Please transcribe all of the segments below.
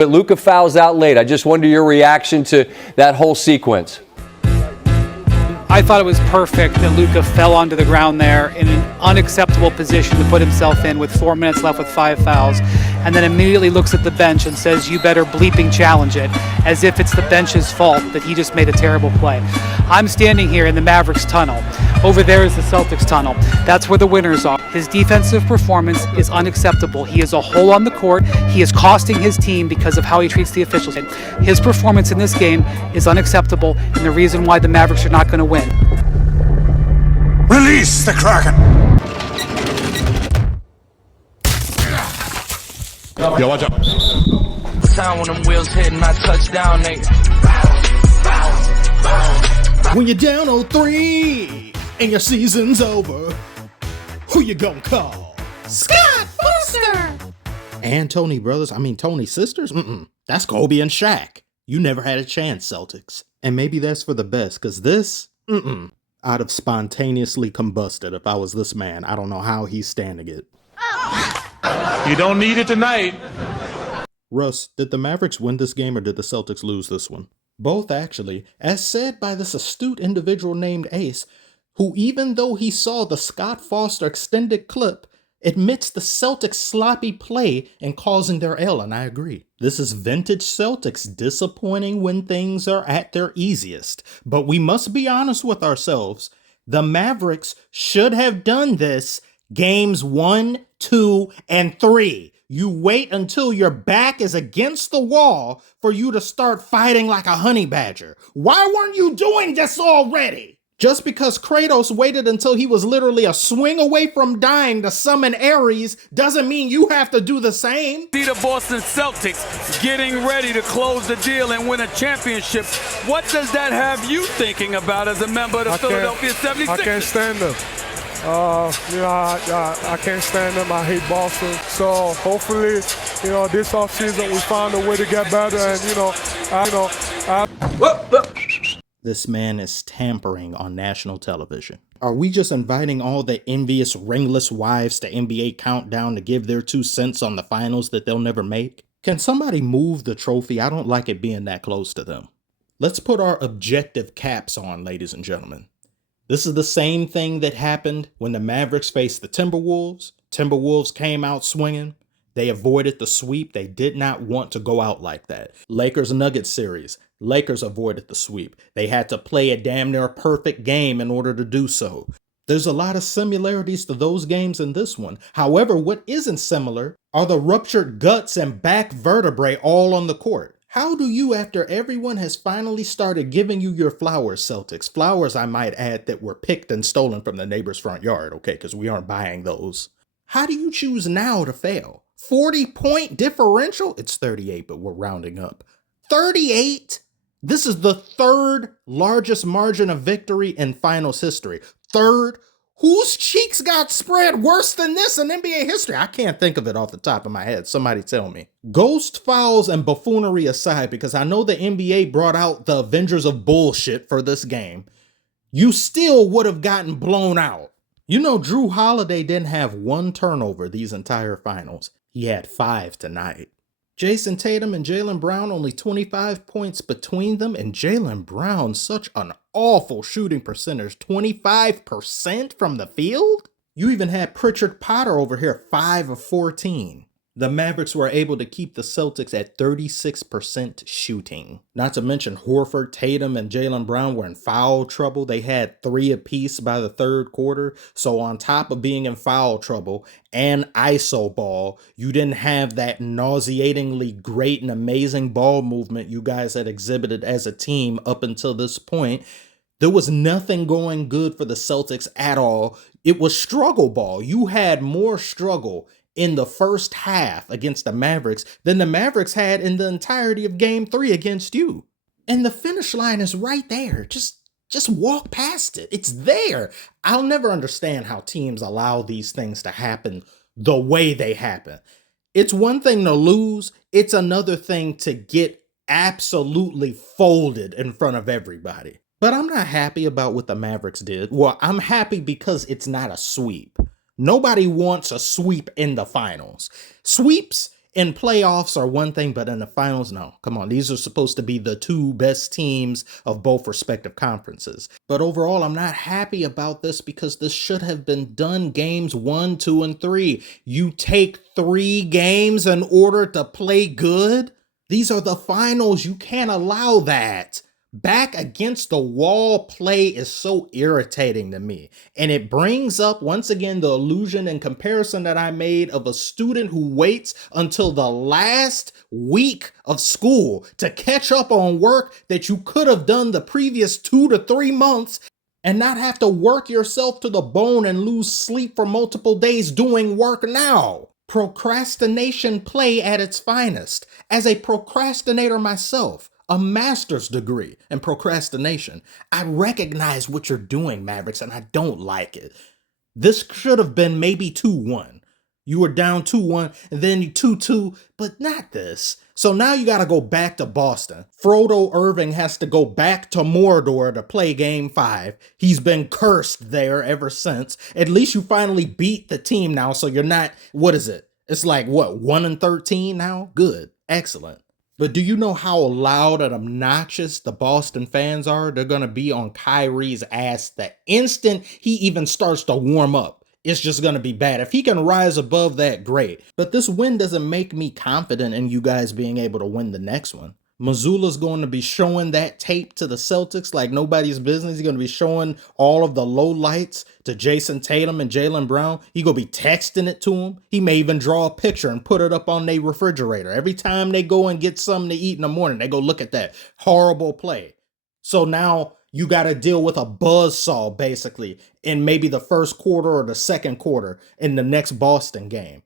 But Luka fouls out late. I just wonder your reaction to that whole sequence. I thought it was perfect that Luka fell onto the ground there in an unacceptable position to put himself in with 4 minutes left with 5 fouls, and then immediately looks at the bench and says, "You better bleeping challenge it," as if it's the bench's fault that he just made a terrible play. I'm standing here in the Mavericks tunnel. Over there is the Celtics tunnel. That's where the winners are. His defensive performance is unacceptable. He is a hole on the court. He is costing his team because of how he treats the officials. His performance in this game is unacceptable, and the reason why the Mavericks are not going to win. Release the Kraken! Yo, watch out. Sound when them wheels hitting my touchdown, nigga. When you're down 0-3 and your season's over, who you gonna call? Scott Foster! And Tony brothers, Tony sisters? That's Kobe and Shaq. You never had a chance, Celtics. And maybe that's for the best, because this, I'd have spontaneously combusted if I was this man. I don't know how he's standing it. You don't need it tonight. Russ, did the Mavericks win this game or did the Celtics lose this one? Both, actually, as said by this astute individual named Ace, who even though he saw the Scott Foster extended clip, admits the Celtics' sloppy play in causing their L, and I agree. This is vintage Celtics, disappointing when things are at their easiest. But we must be honest with ourselves. The Mavericks should have done this games 1, 2, and 3. You wait until your back is against the wall for you to start fighting like a honey badger. Why weren't you doing this already? Just because Kratos waited until he was literally a swing away from dying to summon Ares doesn't mean you have to do the same. See the Boston Celtics getting ready to close the deal and win a championship. What does that have you thinking about as a member of the Philadelphia 76ers? I can't stand them. I can't stand them. I hate Boston. So hopefully, this offseason we find a way to get better. And This man is tampering on national television. Are we just inviting all the envious ringless wives to NBA Countdown to give their 2 cents on the finals that they'll never make? Can somebody move the trophy? I don't like it being that close to them. Let's put our objective caps on, ladies and gentlemen. This is the same thing that happened when the Mavericks faced the Timberwolves. Timberwolves came out swinging. They avoided the sweep. They did not want to go out like that. Lakers-Nuggets series. Lakers avoided the sweep. They had to play a damn near perfect game in order to do so. There's a lot of similarities to those games in this one. However, what isn't similar are the ruptured guts and back vertebrae all on the court. How do you, after everyone has finally started giving you your flowers, Celtics, flowers I might add that were picked and stolen from the neighbor's front yard, okay, because we aren't buying those. How do you choose now to fail? 40-point differential? It's 38, but we're rounding up. 38? This is the third largest margin of victory in finals history. Third? Whose cheeks got spread worse than this in NBA history? I can't think of it off the top of my head. Somebody tell me. Ghost fouls and buffoonery aside, because I know the NBA brought out the Avengers of bullshit for this game, you still would have gotten blown out. You know, Drew Holiday didn't have 1 turnover these entire finals. He had 5 tonight. Jason Tatum and Jaylen Brown, only 25 points between them, and Jaylen Brown, such an awful shooting percentage, 25% from the field? You even had Pritchard Potter over here, 5 of 14. The Mavericks were able to keep the Celtics at 36% shooting. Not to mention Horford, Tatum, and Jaylen Brown were in foul trouble. They had 3 apiece by the third quarter. So on top of being in foul trouble and ISO ball, you didn't have that nauseatingly great and amazing ball movement you guys had exhibited as a team up until this point. There was nothing going good for the Celtics at all. It was struggle ball. You had more struggle in the first half against the Mavericks than the Mavericks had in the entirety of Game 3 against you. And the finish line is right there. Just walk past it. It's there. I'll never understand how teams allow these things to happen the way they happen. It's one thing to lose. It's another thing to get absolutely folded in front of everybody. But I'm not happy about what the Mavericks did. Well, I'm happy because it's not a sweep. Nobody wants a sweep in the finals. Sweeps In playoffs are one thing, but in the finals, no. Come on, these are supposed to be the two best teams of both respective conferences. But overall, I'm not happy about this because this should have been done games 1, 2, and 3. You take 3 games in order to play good? These are the finals. You can't allow that. Back against the wall play is so irritating to me. And it brings up, once again, the illusion and comparison that I made of a student who waits until the last week of school to catch up on work that you could have done the previous 2 to 3 months and not have to work yourself to the bone and lose sleep for multiple days doing work now. Procrastination play at its finest. As a procrastinator myself, a master's degree in procrastination, I recognize what you're doing, Mavericks, and I don't like it. This should have been maybe 2-1. You were down 2-1, and then 2-2, but not this. So now you got to go back to Boston. Frodo Irving has to go back to Mordor to play Game 5. He's been cursed there ever since. At least you finally beat the team now, so you're not, what is it? It's like, what, 1-13 now? Good. Excellent. But do you know how loud and obnoxious the Boston fans are? They're going to be on Kyrie's ass the instant he even starts to warm up. It's just going to be bad. If he can rise above that, great. But this win doesn't make me confident in you guys being able to win the next one. Missoula's going to be showing that tape to the Celtics like nobody's business. He's going to be showing all of the lowlights to Jason Tatum and Jaylen Brown. He's going to be texting it to them. He may even draw a picture and put it up on their refrigerator. Every time they go and get something to eat in the morning, they go look at that horrible play. So now you got to deal with a buzzsaw basically in maybe the first quarter or the second quarter in the next Boston game.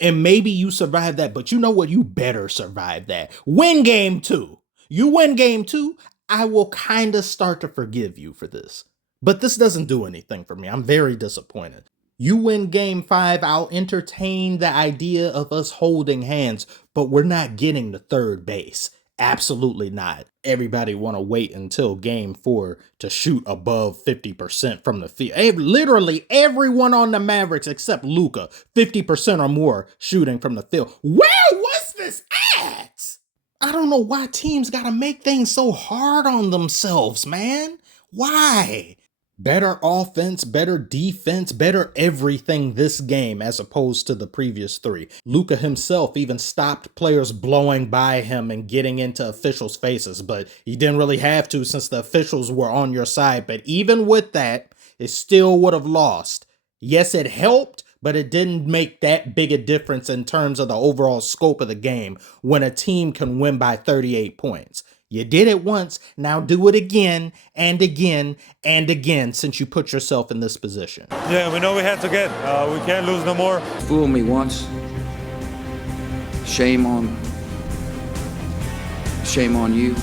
And maybe you survive that, but you know what? You better survive that. Win game 2. You win game 2, I will kind of start to forgive you for this. But this doesn't do anything for me. I'm very disappointed. You win game 5, I'll entertain the idea of us holding hands, but we're not getting to third base. Absolutely not. Everybody want to wait until game 4 to shoot above 50% from the field. Literally everyone on the Mavericks except Luka, 50% or more shooting from the field. Where was this at? I don't know why teams got to make things so hard on themselves, man. Why? Better offense, better defense, better everything this game as opposed to the previous 3. Luka himself even stopped players blowing by him and getting into officials' faces, but he didn't really have to since the officials were on your side. But even with that, it still would have lost. Yes, it helped, but it didn't make that big a difference in terms of the overall scope of the game when a team can win by 38 points. You did it once, now do it again and again and again since you put yourself in this position. Yeah, we know we have to get. We can't lose no more. Fool me once. Shame on you.